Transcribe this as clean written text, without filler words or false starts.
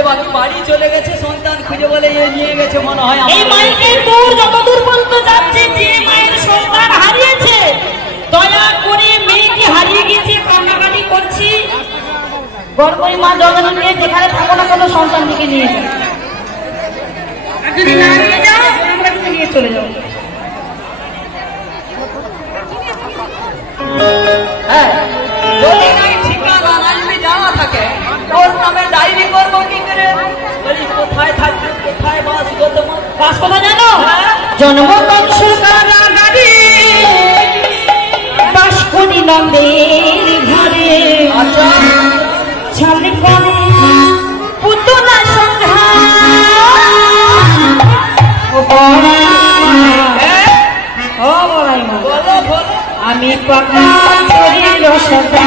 এবার বাড়ি চলে গেছে, সন্তান খুঁজে বলে নিয়ে গেছে মনে হয়। এই মাইকের দূর যত দূর পর্যন্ত যাচ্ছে, যে মায়ের সন্তান হারিয়েছে, দয়া করে মেয়েকে হারিয়ে গেছে কান্নাকাটি করছি, গর্ভবতী মা জগন্নাথকে যেখানে থাকো না কোনো সন্তানটিকে নিয়ে যাও। যদি না নিয়ে যাও আমরা নিয়ে চলে যাও। হ্যাঁ, যদি নাই ঠিকানা রাজবি যাওয়া থাকে ওর নামে ডায়েরি করবো কি করে? বলি কোথায় থাকবে, কোথায় বাস গো তোমার? বাস কথা জানো? জন্ম কংসর কারাগারে বাস করি নন্দের ঘরে। আচ্ছা, ছালে করে পুতলা সংঘাত ও বড়াই মা, বলো বলো। আমি পাকা চুরির সদা